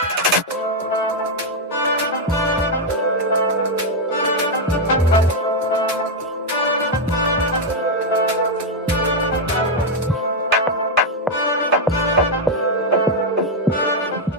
Hey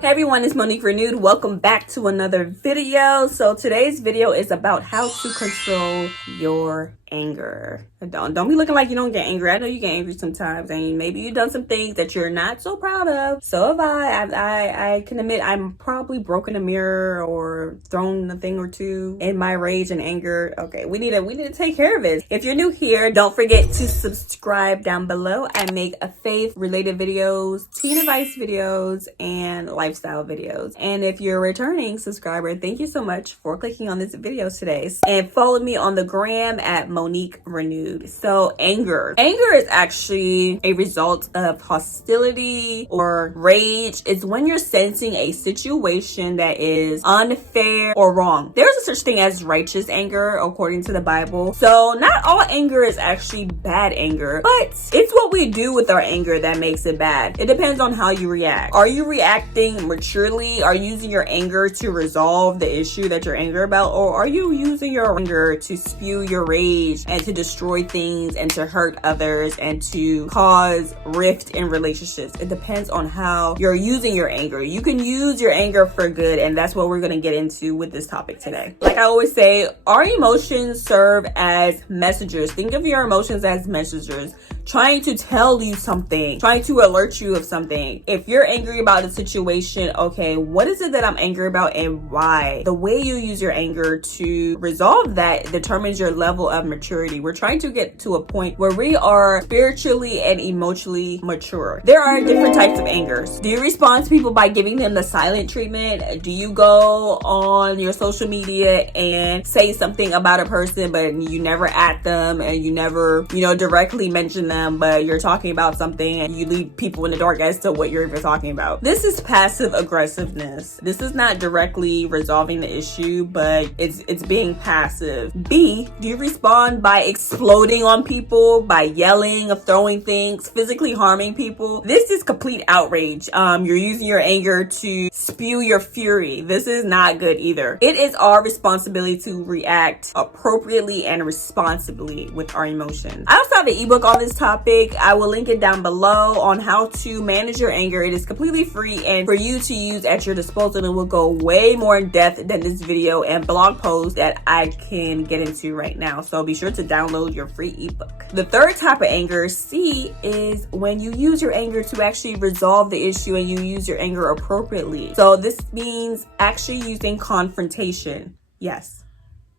everyone, it's Monique Renewed. Welcome back to another video. So today's video is about how to control your anger. Don't be looking like you don't get angry. I know you get angry sometimes, and maybe you've done some things that you're not so proud of. So have I can admit I'm probably broken a mirror or thrown a thing or two in my rage and anger. Okay, we need to take care of it. If you're new here, don't forget to subscribe down below. I make a faith related videos, teen advice videos, and lifestyle videos. And if you're a returning subscriber, thank you so much for clicking on this video today. And follow me on the gram at Monique Renewed. So anger is actually a result of hostility or rage. It's when you're sensing a situation that is unfair or wrong. There's a such thing as righteous anger according to the Bible. So not all anger is actually bad anger, but it's what we do with our anger that makes it bad. It depends on how you react. Are you reacting maturely? Are you using your anger to resolve the issue that you're angry about? Or are you using your anger to spew your rage and to destroy things and to hurt others and to cause rift in relationships? It depends on how you're using your anger. You can use your anger for good, and that's what we're going to get into with this topic today. Like I always say, our emotions serve as messengers. Think of your emotions as messengers, trying to tell you something, trying to alert you of something. If you're angry about a situation, okay, what is it that I'm angry about and why? The way you use your anger to resolve that determines your level of maturity. We're trying to get to a point where we are spiritually and emotionally mature. There are different types of angers. Do you respond to people by giving them the silent treatment? Do you go on your social media and say something about a person, but you never at them and you never, directly mention them, but you're talking about something and you leave people in the dark as to what you're even talking about? This is passive aggressiveness. This is not directly resolving the issue, but it's being passive. B, do you respond by exploding on people, by yelling, of throwing things, physically harming people? This is complete outrage. You're using your anger to spew your fury. This is not good either. It is our responsibility to react appropriately and responsibly with our emotions. I also have an ebook on this topic. I will link it down below on how to manage your anger. It is completely free and for you to use at your disposal, and will go way more in depth than this video and blog post that I can get into right now. So be sure to download your free ebook. The third type of anger, C, is when you use your anger to actually resolve the issue and you use your anger appropriately. So this means actually using confrontation. Yes,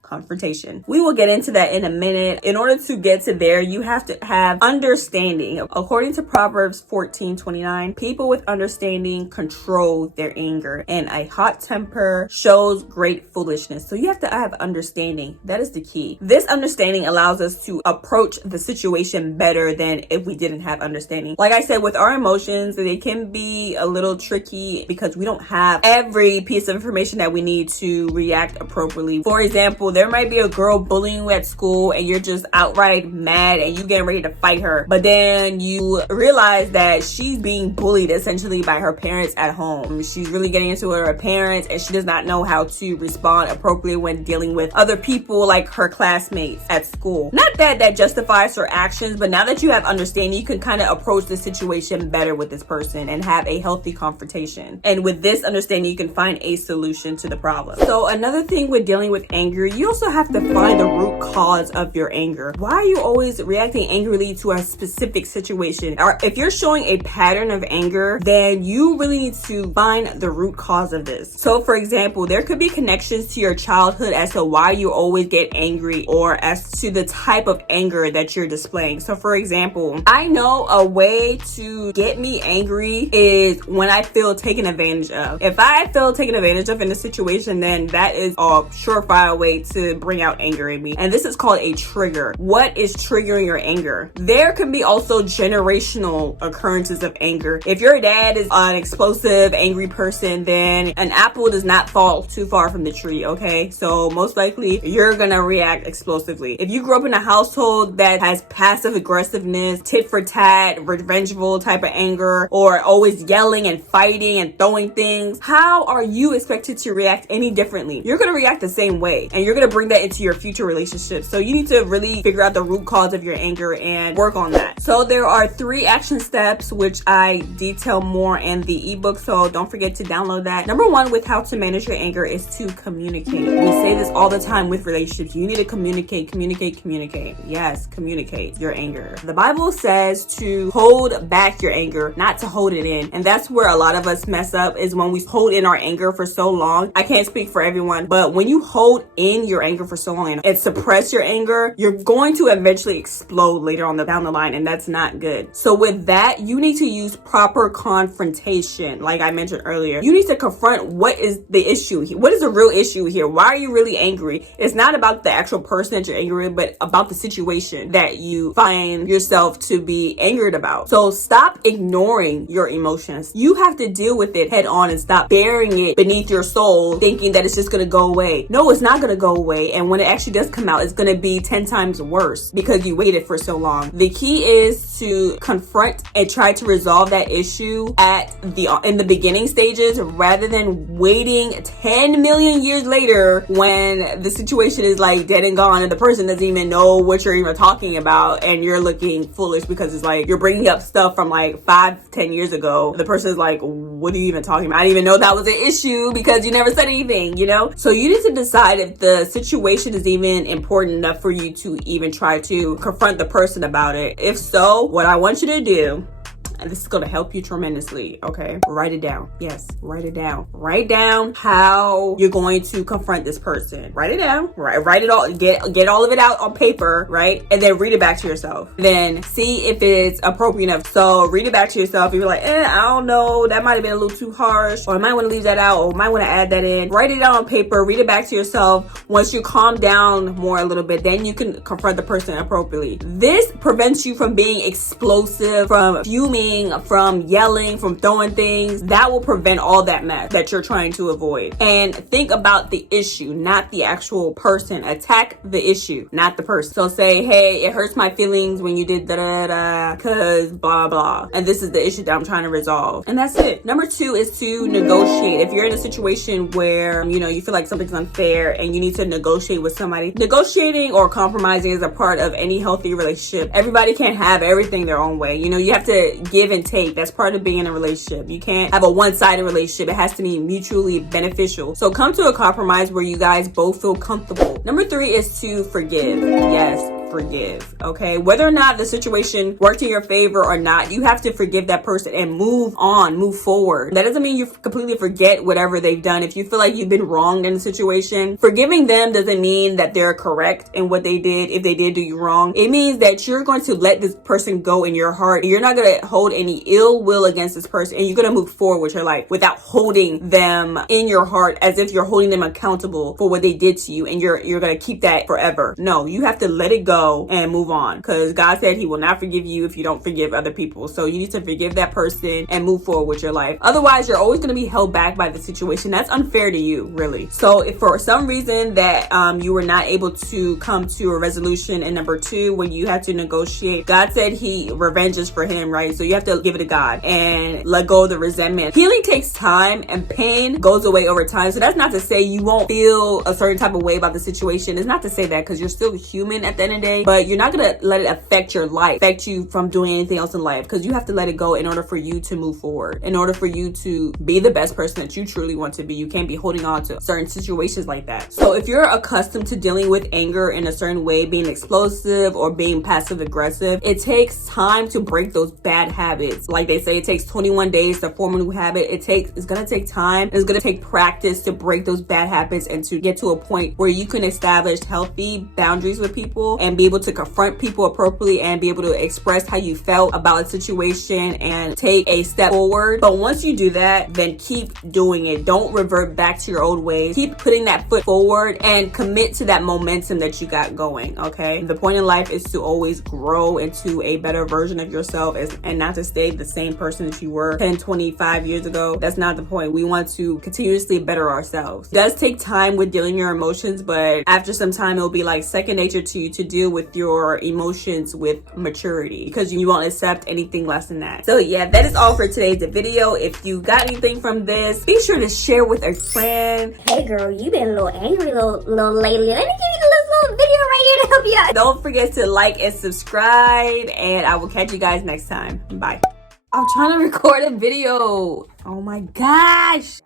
confrontation. We will get into that in a minute. In order to get to there, you have to have understanding. According to Proverbs 14:29, people with understanding control their anger, and a hot temper shows great foolishness. So you have to have understanding. That is the key. This understanding allows us to approach the situation better than if we didn't have understanding. Like I said, with our emotions, they can be a little tricky because we don't have every piece of information that we need to react appropriately. For example, there might be a girl bullying you at school and you're just outright mad and you getting ready to fight her, but then you realize that she's being bullied essentially by her parents at home. She's really getting into her parents and she does not know how to respond appropriately when dealing with other people like her classmates at school. Not that that justifies her actions, but now that you have understanding, you can kind of approach the situation better with this person and have a healthy confrontation. And with this understanding, you can find a solution to the problem. So another thing with dealing with anger, you also have to find the root cause of your anger. Why are you always reacting angrily to a specific situation? Or if you're showing a pattern of anger, then you really need to find the root cause of this. So for example, there could be connections to your childhood as to why you always get angry or as to the type of anger that you're displaying. So for example, I know a way to get me angry is when I feel taken advantage of. If I feel taken advantage of in a situation, then that is a surefire way to bring out anger in me. And this is called a trigger. What is triggering your anger? There can be also generational occurrences of anger. If your dad is an explosive, angry person, then an apple does not fall too far from the tree, okay? So most likely you're gonna react explosively. If you grew up in a household that has passive aggressiveness, tit for tat, revengeful type of anger, or always yelling and fighting and throwing things, how are you expected to react any differently? You're gonna react the same way, and you're gonna bring that into your future relationships. So you need to really figure out the root cause of your anger and work on that. So there are 3 action steps which I detail more in the ebook, so don't forget to download that. Number 1 with how to manage your anger is to communicate. We say this all the time with relationships. You need to communicate. Yes, communicate your anger. The Bible says to hold back your anger, not to hold it in. And that's where a lot of us mess up, is when we hold in our anger for so long. I can't speak for everyone, but when you hold in your anger for so long and suppress your anger, you're going to eventually explode later on down the line, and that's not good. So with that, you need to use proper confrontation. Like I mentioned earlier, you need to confront what is the issue here. What is the real issue here? Why are you really angry? It's not about the actual person that you're angry with, but about the situation that you find yourself to be angered about. So stop ignoring your emotions. You have to deal with it head on and stop burying it beneath your soul, thinking that it's just going to go away. No, it's not going to go away. And when it actually does come out, it's going to be 10 times worse because you waited for so long. The key is to confront and try to resolve that issue in the beginning stages, rather than waiting 10 million years later when the situation is like dead and gone and the person doesn't even know what you're even talking about, and you're looking foolish because it's like you're bringing up stuff from like 5-10 years ago. The person is like, what are you even talking about? I didn't even know that was an issue because you never said anything, you know? So you need to decide if the situation is even important enough for you to even try to confront the person about it. If so, what I want you to do, and this is going to help you tremendously, okay? Write it down. Yes, write it down. Write down how you're going to confront this person. Write it down. Write it all. Get all of it out on paper, right? And then read it back to yourself. Then see if it's appropriate enough. So read it back to yourself. You're like, I don't know. That might have been a little too harsh. Or I might want to leave that out. Or I might want to add that in. Write it out on paper. Read it back to yourself. Once you calm down more a little bit, then you can confront the person appropriately. This prevents you from being explosive, from fuming, from yelling, from throwing things. That will prevent all that mess that you're trying to avoid. And think about the issue, not the actual person. Attack the issue, not the person. So say, hey, it hurts my feelings when you did da-da-da, cause blah, blah. And this is the issue that I'm trying to resolve. And that's it. Number 2 is to negotiate. If you're in a situation where, you feel like something's unfair and you need to negotiate with somebody, negotiating or compromising is a part of any healthy relationship. Everybody can't have everything their own way. You have to give and take. That's part of being in a relationship. You can't have a one-sided relationship. It has to be mutually beneficial. So come to a compromise where you guys both feel comfortable. Number 3 is to forgive. Yes, forgive, okay? Whether or not the situation worked in your favor or not, you have to forgive that person and move on, move forward. That doesn't mean you completely forget whatever they've done. If you feel like you've been wronged in a situation, forgiving them doesn't mean that they're correct in what they did. If they did do you wrong, it means that you're going to let this person go in your heart. You're not going to hold any ill will against this person, and you're going to move forward with your life without holding them in your heart as if you're holding them accountable for what they did to you, and you're going to keep that forever. No, you have to let it go and move on, because God said he will not forgive you if you don't forgive other people. So you need to forgive that person and move forward with your life. Otherwise, you're always going to be held back by the situation. That's unfair to you, really. So if for some reason that you were not able to come to a resolution in number 2 when you had to negotiate, God said he revenges for him, right? So you have to give it to God and let go of the resentment. Healing takes time and pain goes away over time. So that's not to say you won't feel a certain type of way about the situation. It's not to say that, because you're still human at the end of the day, but you're not going to let it affect your life, affect you from doing anything else in life, because you have to let it go in order for you to move forward, in order for you to be the best person that you truly want to be. You can't be holding on to certain situations like that. So if you're accustomed to dealing with anger in a certain way, being explosive or being passive aggressive, it takes time to break those bad habits. Like they say, it takes 21 days to form a new habit. It's going to take time. It's going to take practice to break those bad habits and to get to a point where you can establish healthy boundaries with people and be be able to confront people appropriately and be able to express how you felt about a situation and take a step forward. But once you do that, then keep doing it. Don't revert back to your old ways. Keep putting that foot forward and commit to that momentum that you got going, okay? The point in life is to always grow into a better version of yourself and not to stay the same person that you were 10, 25 years ago. That's not the point. We want to continuously better ourselves. It does take time with dealing your emotions, but after some time, it'll be like second nature to you to deal with your emotions with maturity because you won't accept anything less than that. So yeah, that is all for today's video. If you got anything from this, be sure to share with a friend. Hey girl, you been a little angry little lately. Let me give you this little video right here to help you out. Don't forget to like and subscribe, and I will catch you guys next time. Bye. I'm trying to record a video. Oh my gosh.